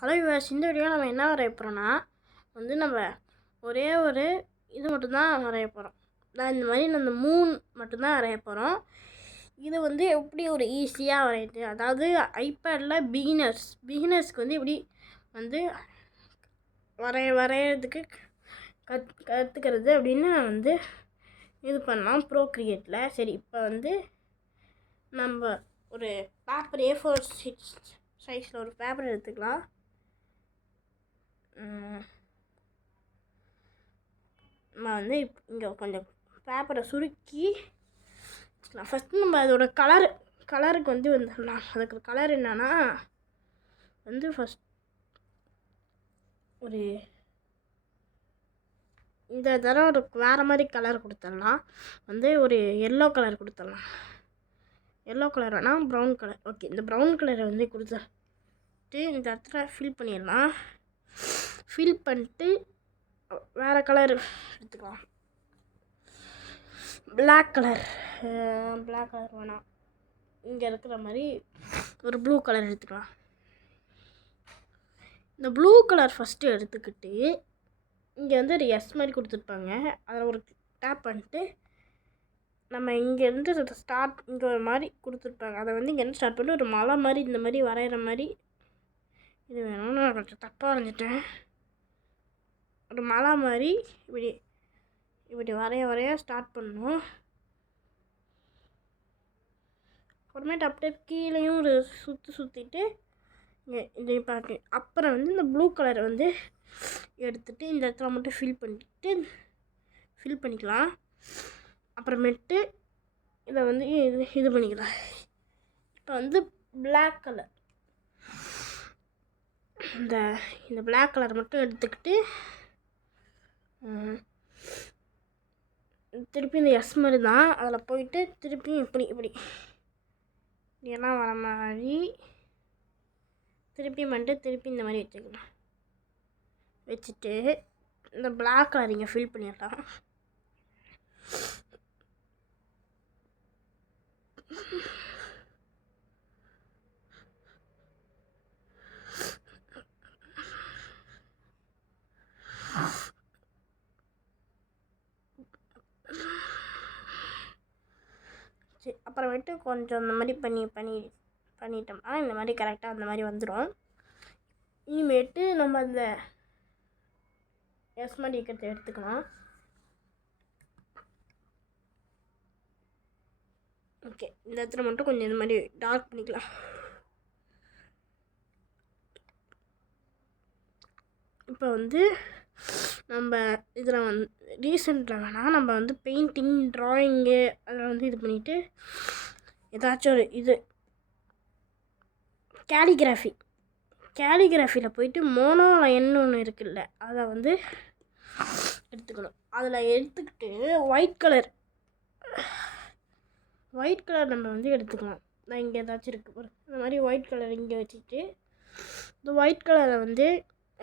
Hello viewers, இந்த video நம்ம என்ன வரைய போகிறோன்னா நம்ம ஒரே ஒரு இது மட்டும்தான் வரைய போகிறோம். இந்த மாதிரி நம்ம மூன் மட்டும்தான் வரைய போகிறோம். இது எப்படி ஒரு ஈஸியாக வரையுது, அதாவது ஐபேடில் பிகினர்ஸ்க்கு எப்படி வரைகிறதுக்கு கற்றுக்கிறது அப்படின்னு இது பண்ணலாம் ப்ரோக்ரியேட்டில். சரி, இப்போ நம்ம ஒரு பேப்பர் A4 சைஸில் ஒரு பேப்பர் எடுத்துக்கலாம். நம்ம இங்கே கொஞ்சம் பேப்பரை சுருக்கி வச்சுக்கலாம். ஃபஸ்ட்டு நம்ம அதோட கலருக்கு வந்துடலாம். அதுக்கு கலர் என்னன்னா ஃபஸ்ட் ஒரு இந்த தடவை ஒரு வேறு மாதிரி கலர் கொடுத்துடலாம். ஒரு எல்லோ கலர் கொடுத்துடலாம். எல்லோ கலர் வேணால் ப்ரௌன் கலர். ஓகே, இந்த ப்ரௌன் கலரை கொடுத்துட்டு இந்த இடத்துல ஃபில் பண்ணிடலாம். ஃபில் பண்ணிட்டு வேறு கலர் எடுத்துக்கலாம். பிளாக் கலர் வேணாம், இங்கே இருக்கிற மாதிரி ஒரு ப்ளூ கலர் எடுத்துக்கலாம். இந்த ப்ளூ கலர் ஃபஸ்ட்டு எடுத்துக்கிட்டு இங்கே ஒரு எஸ் மாதிரி கொடுத்துருப்பாங்க, அதில் ஒரு டேப் பண்ணிட்டு நம்ம இங்கேருந்து ஸ்டார்ட், இங்கே ஒரு மாதிரி கொடுத்துருப்பாங்க, அதை இங்கேருந்து ஸ்டார்ட் பண்ணிட்டு ஒரு மலை மாதிரி இந்த மாதிரி வரைகிற மாதிரி இது வேணும்னு நான் கொஞ்சம் தப்பாக வரைஞ்சிட்டேன். ஒரு மலை மாதிரி இப்படி வரைய ஸ்டார்ட் பண்ணணும். அப்புறமேட்டு அப்படியே கீழேயும் ஒரு சுற்றிட்டு இங்கே பார்த்து அப்புறம் இந்த ப்ளூ கலரை எடுத்துகிட்டு இந்த இடத்துல மட்டும் ஃபில் பண்ணிக்கலாம். அப்புறமேட்டு இதை இது பண்ணிக்கலாம். இப்போ பிளாக் கலர், இந்த பிளாக் கலர் மட்டும் எடுத்துக்கிட்டு திருப்பி இந்த எஸ் மாதிரி தான் அதில் போயிட்டு திருப்பி இப்படி எல்லாம் வர மாதிரி திருப்பி இந்த மாதிரி வச்சுட்டு இந்த பிளாக் கலர் இங்கே ஃபில் பண்ணிடலாம். அப்புறமேட்டு கொஞ்சம் இந்த மாதிரி பண்ணிட்டோம்னா இந்த மாதிரி கரெக்டாக அந்த மாதிரி வந்துடும். இனிமேட்டு நம்ம அந்த எஸ் மாதிரி இருக்கிறத எடுத்துக்கலாம். ஓகே, இந்த இடத்துல மட்டும் கொஞ்சம் இந்த மாதிரி டார்க் பண்ணிக்கலாம். இப்போ நம்ம இதில் ரீசெண்டில் வேணால் நம்ம பெயிண்டிங், ட்ராயிங்கு அதில் இது பண்ணிவிட்டு ஏதாச்சும் ஒரு இது கேலிகிராஃபியில் போயிட்டு மோனோலைன்னு ஒன்று இருக்குல்ல, அதை எடுத்துக்கணும். அதில் எடுத்துக்கிட்டு ஒயிட் கலர் நம்ம எடுத்துக்கலாம். நான் இங்கே ஏதாச்சும் இருக்குது இந்த மாதிரி ஒயிட் கலர் இங்கே வச்சுட்டு இந்த ஒயிட் கலரை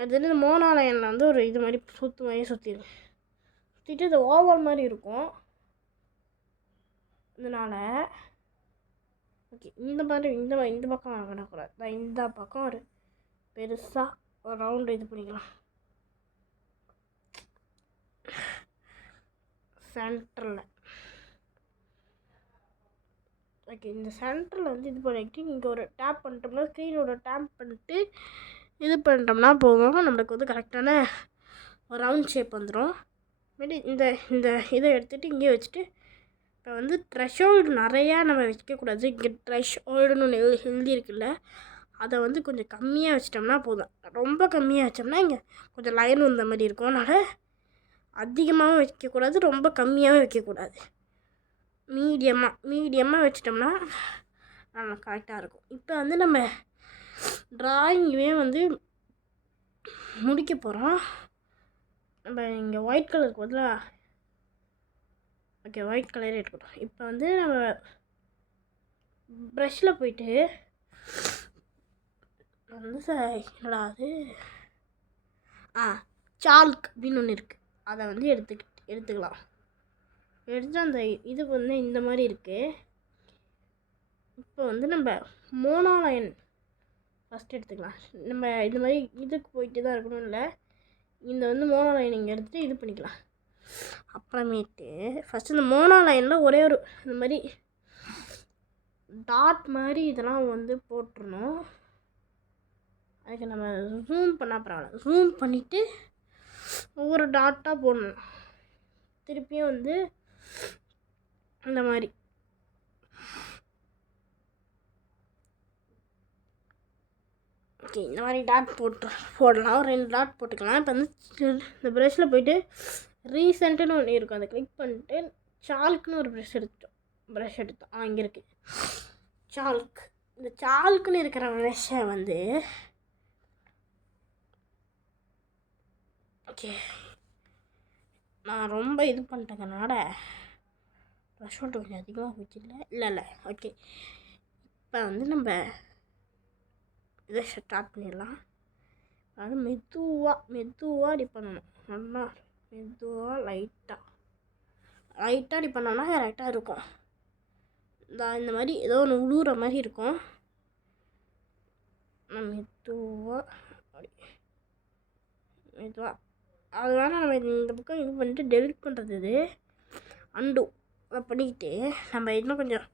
அது மோனோலைனில் ஒரு இது மாதிரி சுற்றிட்டு இது ஓவல் மாதிரி இருக்கும். அதனால் ஓகே, இந்த பக்கம் வரக்கூடாது. இந்த பக்கம் ஒரு பெருசாக ஒரு ரவுண்டு இது பண்ணிக்கலாம். சென்டரில் ஓகே, இந்த சென்டரில் இது பண்ணிட்டு இங்கே ஒரு டேப் பண்ணிட்டோம்னா, ஸ்க்ரீனோட டேப் பண்ணிட்டு இது பண்ணிட்டோம்னா போதும், நம்மளுக்கு கரெக்டான ஒரு ரவுண்ட் ஷேப் வந்துடும். இந்த இதை எடுத்துகிட்டு இங்கே வச்சுட்டு இப்போ த்ரெஷ்ஹோல்டு நிறையா நம்ம வைக்கக்கூடாது. இங்கே த்ரெஷ்ஹோல்டுன்னு ஒன்று எழுதியிருக்குல்ல, அதை கொஞ்சம் கம்மியாக வச்சிட்டோம்னா போதும். ரொம்ப கம்மியாக வச்சோம்னா இங்கே கொஞ்சம் லைன் வந்த மாதிரி இருக்கும். அதனால் அதிகமாகவும் வைக்கக்கூடாது, ரொம்ப கம்மியாகவும் வைக்கக்கூடாது. மீடியமாக வச்சிட்டோம்னா நல்லா கரெக்டாக இருக்கும். இப்போ நம்ம ட்ராயிங்குமே முடிக்க போகிறோம். நம்ம இங்கே ஒயிட் கலருக்கு பதிலாக ஓகே, ஒயிட் கலரே எடுக்கட்டும். இப்போ நம்ம ப்ரஷ்ஷில் போயிட்டு என்னடா அது சால்க் அப்படின்னு ஒன்று இருக்குது, அதை எடுத்துக்கலாம். எடுத்து அந்த இது இந்த மாதிரி இருக்குது. இப்போ நம்ம மோனோலைன் ஃபஸ்ட்டு எடுத்துக்கலாம். நம்ம இந்த மாதிரி இதுக்கு போயிட்டு தான் இருக்கணும் இல்லை, இந்த வந்து மோனோ லைனிங் எடுத்துகிட்டு இது பண்ணிக்கலாம். அப்புறமேட்டு ஃபஸ்ட்டு இந்த மோனோ லைனில் ஒரே ஒரு இந்த மாதிரி டாட் மாதிரி இதெல்லாம் வந்து போட்டுருணும். அதுக்கு நம்ம ஜூம் பண்ணால் பரவாயில்ல, ஜூம் பண்ணிவிட்டு ஒவ்வொரு டாட்டாக போடணும். திருப்பியும் வந்து இந்த மாதிரி ஓகே இந்த மாதிரி டாட் போடலாம். ஒரு 2 டாட் போட்டுக்கலாம். இப்போ வந்து இந்த ப்ரஷில் போய்ட்டு ரீசெண்ட்டுன்னு ஒன்று இருக்கும், அதை கிளிக் பண்ணிட்டு சால்க்குன்னு ஒரு ப்ரஷ் எடுத்தோம். இங்கே இருக்குது சால்க். இந்த சால்க்குன்னு இருக்கிற ப்ரஷ்ஷை வந்து ஓகே நான் ரொம்ப இது பண்ணிட்டதுனால ப்ரஷ் மட்டும் கொஞ்சம் அதிகமாக போச்சு. இல்லை ஓகே. இப்போ வந்து நம்ம இதை ஸ்டார்ட் பண்ணிடலாம். அது மெதுவாக அடி பண்ணணும். நல்லா மெதுவாக லைட்டாக அடி பண்ணோம்னா கரெக்டாக இருக்கும். இந்த மாதிரி ஏதோ ஒன்று உழுவுற மாதிரி இருக்கும். நான் மெதுவாக அது வேணால் நம்ம இந்த பக்கம் இது பண்ணிட்டு டெலிட் பண்ணுறது இது அண்டு அதை பண்ணிக்கிட்டு நம்ம இன்னும் கொஞ்சம்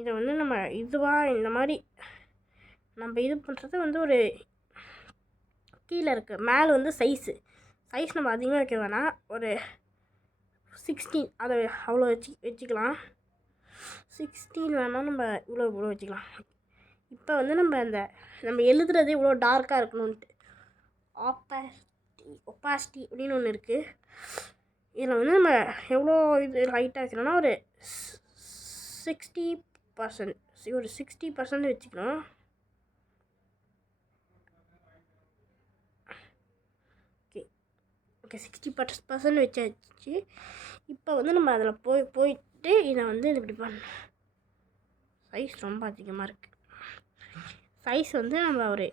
இதை வந்து நம்ம இதுவாக இந்த மாதிரி நம்ம இது பண்ணுறது வந்து ஒரு கீழே இருக்குது. மேலே வந்து சைஸ் நம்ம அதிகமாக வைக்க வேணாம், ஒரு 16 அதை அவ்வளோ வச்சுக்கலாம். 16 வேணால் நம்ம இவ்வளோ வச்சுக்கலாம். இப்போ வந்து நம்ம எழுதுறது இவ்வளோ டார்க்காக இருக்கணுன்ட்டு ஒப்பாசிட்டி அப்படின்னு ஒன்று இருக்குது. இதில் வந்து நம்ம எவ்வளோ இது லைட்டாக வைக்கணும்னா ஒரு 60% வச்சுக்கணும். ஓகே 60% வச்சாச்சு. இப்போ வந்து நம்ம அதில் போயிட்டு இதை வந்து இப்படி பண்ணணும். சைஸ் ரொம்ப அதிகமாக இருக்குது. சைஸ் வந்து நம்ம ஒரு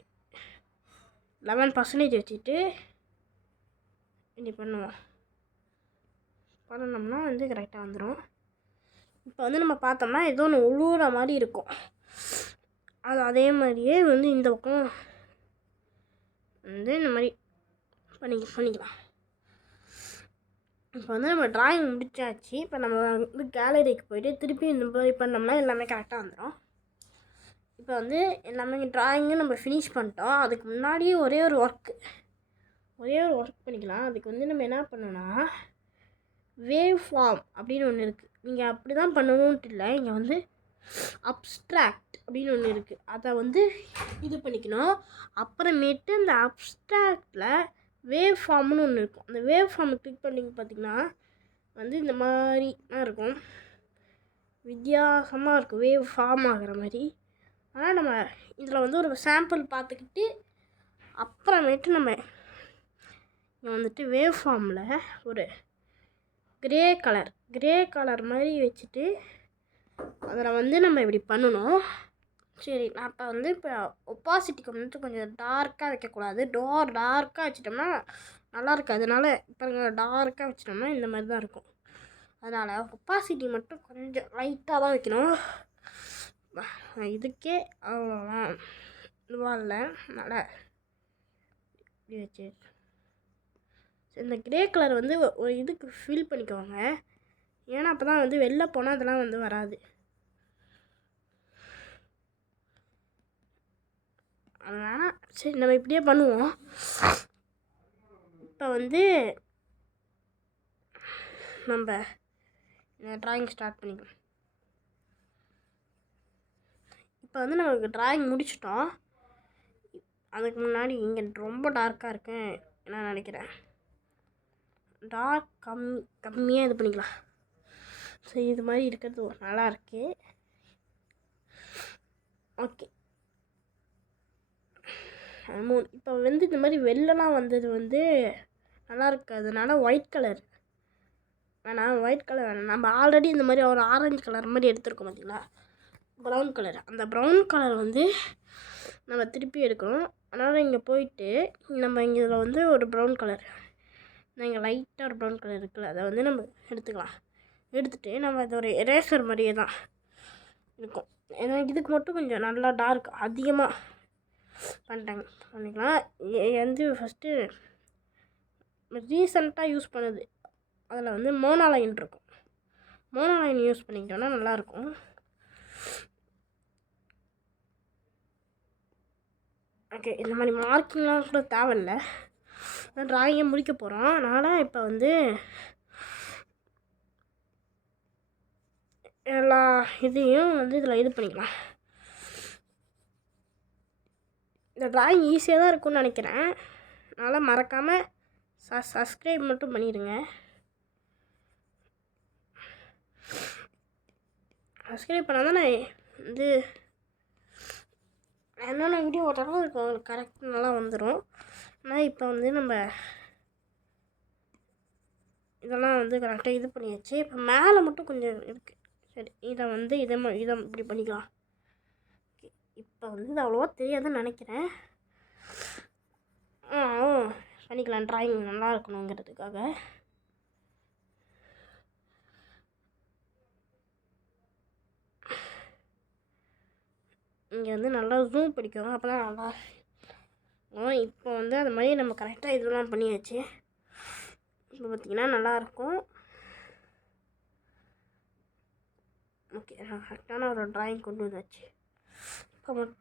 11% வச்சுட்டு இப்படி பண்ணோம்னா வந்து கரெக்டாக வந்துடும். இப்போ வந்து நம்ம பார்த்தோம்னா ஏதோ ஒன்று உழுவுற மாதிரி இருக்கும். அது அதே மாதிரியே வந்து இந்த பக்கம் வந்து இந்த மாதிரி பண்ணிக்கலாம். இப்போ வந்து நம்ம ட்ராயிங் முடிச்சாச்சு. இப்போ நம்ம வந்து கேலரிக்கு போய்ட்டு திருப்பி இந்த மாதிரி பண்ணோம்னா எல்லாமே கரெக்டாக வந்துடும். இப்போ வந்து எல்லாமே ட்ராயிங்கும் நம்ம ஃபினிஷ் பண்ணிட்டோம். அதுக்கு முன்னாடியே ஒரே ஒரு ஒர்க் பண்ணிக்கலாம். அதுக்கு வந்து நம்ம என்ன பண்ணோன்னா வேவ் ஃபார்ம் அப்படின்னு ஒன்று இருக்குது. நீங்கள் அப்படி தான் பண்ணணுன்ட்டு இல்லை, இங்கே வந்து அப்ஸ்ட்ராக்ட் அப்படின்னு ஒன்று இருக்குது. அதை வந்து இது பண்ணிக்கணும். அப்புறமேட்டு அந்த அப்ஸ்ட்ராக்டில் வேவ் ஃபார்ம்னு ஒன்று இருக்கும். அந்த வேவ் ஃபார்மை கிளிக் பண்ணிங்க பார்த்திங்கன்னா வந்து இந்த மாதிரி தான் இருக்கும். வித்தியாசமாக இருக்கும் வேவ் ஃபார்ம் ஆகிற மாதிரி. ஆனால் நம்ம இதில் வந்து ஒரு சாம்பிள் பார்த்துக்கிட்டு அப்புறமேட்டு நம்ம இங்கே வந்துட்டு வேவ் ஃபார்மில் ஒரு கிரே கலர் மாதிரி வச்சுட்டு அதில் வந்து நம்ம இப்படி பண்ணணும். சரி, நான் இப்போ வந்து ஒப்பாசிட்டிக்கு வந்துட்டு கொஞ்சம் டார்க்காக வைக்கக்கூடாது. டார்க்காக வச்சிட்டோம்னா நல்லா இருக்குது. அதனால் இப்போ டார்க்காக வச்சிட்டோம்னா இந்த மாதிரி தான் இருக்கும். அதனால் ஒப்பாசிட்டி மட்டும் கொஞ்சம் லைட்டாக தான் வைக்கணும். இதுக்கே அவ்வளோதான் இதுவாக இல்லை. அதனால் இப்படி வச்சு இந்த கிரே கலர் வந்து ஒரு இதுக்கு ஃபில் பண்ணிக்கோங்க. ஏன்னா அப்போ தான் வந்து வெளில போனால் அதெல்லாம் வந்து வராது. அதனால் சரி நம்ம இப்படியே பண்ணுவோம். இப்போ வந்து நம்ம ட்ராயிங் ஸ்டார்ட் பண்ணிக்கலாம். இப்போ வந்து நமக்கு ட்ராயிங் முடிச்சிட்டோம். அதுக்கு முன்னாடி இங்கே ரொம்ப டார்க்காக இருக்கேன் நான் நினைக்கிறேன். டார்க் கம்மியாக இது பண்ணிக்கலாம். சரி, இது மாதிரி இருக்கிறது நல்லா இருக்கு. ஓகே, இப்போ வந்து இந்த மாதிரி வெள்ளெலாம் வந்தது வந்து நல்லா இருக்குது. அதனால ஒயிட் கலர் வேணாம். நம்ம ஆல்ரெடி இந்த மாதிரி ஒரு ஆரஞ்சு கலர் மாதிரி எடுத்துருக்கோம் பார்த்தீங்களா, ப்ரௌன் கலர். அந்த ப்ரௌன் கலர் வந்து நம்ம திருப்பி எடுக்கணும். அதனால் இங்கே போயிட்டு நம்ம இங்கே இதில் வந்து ஒரு ப்ரௌன் கலர், இங்கே லைட்டாக ஒரு ப்ரௌன் கலர் இருக்குல்ல, அதை வந்து நம்ம எடுத்துக்கலாம். எடுத்துகிட்டு நம்ம அது ஒரு எரேசர் மாதிரியே தான் இருக்கும். ஏன்னா இதுக்கு மட்டும் கொஞ்சம் நல்லா டார்க் அதிகமாக பண்ணிக்கலாம். வந்து ஃபஸ்ட்டு ரீசெண்டாக யூஸ் பண்ணது அதில் வந்து மோனோலைன் இருக்கும். மோனோலைன் யூஸ் பண்ணிக்கிட்டோன்னா நல்லாயிருக்கும். ஓகே, இந்த மாதிரி மார்க்கிங்லாம் கூட தேவையில்லை. ட்ராயிங்கை முடிக்க போகிறோம். அதனால் இப்போ வந்து எல்லா இதையும் வந்து இதில் இது பண்ணிக்கலாம். இந்த ட்ராயிங் ஈஸியாக தான் இருக்கும்னு நினைக்கிறேன். அதனால் மறக்காமல் சப்ஸ்கிரைப் மட்டும் பண்ணிடுங்க. சப்ஸ்கிரைப் பண்ணால் தான் நான் வந்து என்னென்ன வீடியோ போட்டாலும் அதுக்கு உங்களுக்கு கரெக்ட் நல்லா வந்துடும். ஆனால் இப்போ வந்து நம்ம இதெல்லாம் வந்து கரெக்டாக இது பண்ணியாச்சு. இப்போ மேலே மட்டும் கொஞ்சம் இருக்குது. சரி, இதை வந்து இதை இப்படி பண்ணிக்கலாம். ஓகே, இப்போ வந்து இது அவ்வளோவா தெரியாதுன்னு நினைக்கிறேன். பண்ணிக்கலாம். ட்ராயிங் நல்லா இருக்கணுங்கிறதுக்காக. இங்கே வந்து நல்லா ஜூம் பண்ணிக்கோங்க, அப்போ தான் நல்லா. இப்போ வந்து அது மாதிரி நம்ம கரெக்டாக இதெல்லாம் பண்ணியாச்சு. இப்போ பார்த்திங்கன்னா நல்லாயிருக்கும். ஓகே, நான் கரெக்டான ஒரு ட்ராயிங் கொண்டு வந்தாச்சு. இப்போ மட்டும்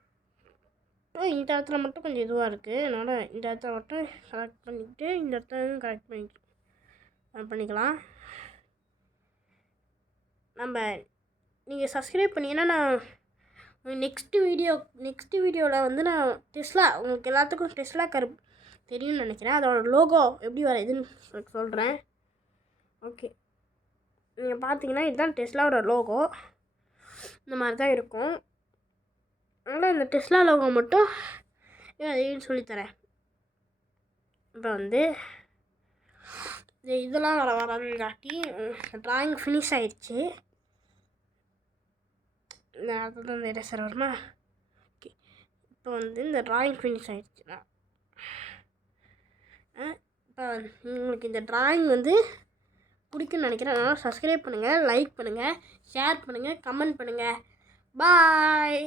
இந்த இடத்துல மட்டும் கொஞ்சம் இதுவாக இருக்குது. அதனால் இந்த இடத்துல மட்டும் கரெக்ட் பண்ணிக்கிட்டு இந்த இடத்துலையும் கரெக்ட் பண்ணிக்கலாம். நம்ம நீங்கள் சப்ஸ்கிரைப் பண்ணிங்கன்னா நான் நெக்ஸ்ட்டு வீடியோவில் வந்து நான் டெஸ்லா, உங்களுக்கு எல்லாத்துக்கும் டெஸ்லா கார் தெரியும்னு நினைக்கிறேன். அதோட லோகோ எப்படி வரையுதுன்னு சொல்கிறேன். ஓகே, நீங்கள் பார்த்தீங்கன்னா இதுதான் டெஸ்லாவோட லோகோ. இந்த மாதிரி தான் இருக்கும். அதனால் இந்த டெஸ்லா லோகோ மட்டும் அதையும் சொல்லித்தரேன். இப்போ வந்து இதெல்லாம் வரங்காட்டி ட்ராயிங் ஃபினிஷ் ஆயிடுச்சு. இந்த இடத்துல இந்த எரேசர் வருமா? ஓகே, இப்போ வந்து இந்த ட்ராயிங் ஃபினிஷ் ஆகிடுச்சுன்னா இப்போ உங்களுக்கு இந்த ட்ராயிங் வந்து பிடிக்குன்னு நினைக்கிறேன். அதனால் சப்ஸ்கிரைப் பண்ணுங்கள், லைக் பண்ணுங்கள், ஷேர் பண்ணுங்கள், கமெண்ட் பண்ணுங்கள். பாய்.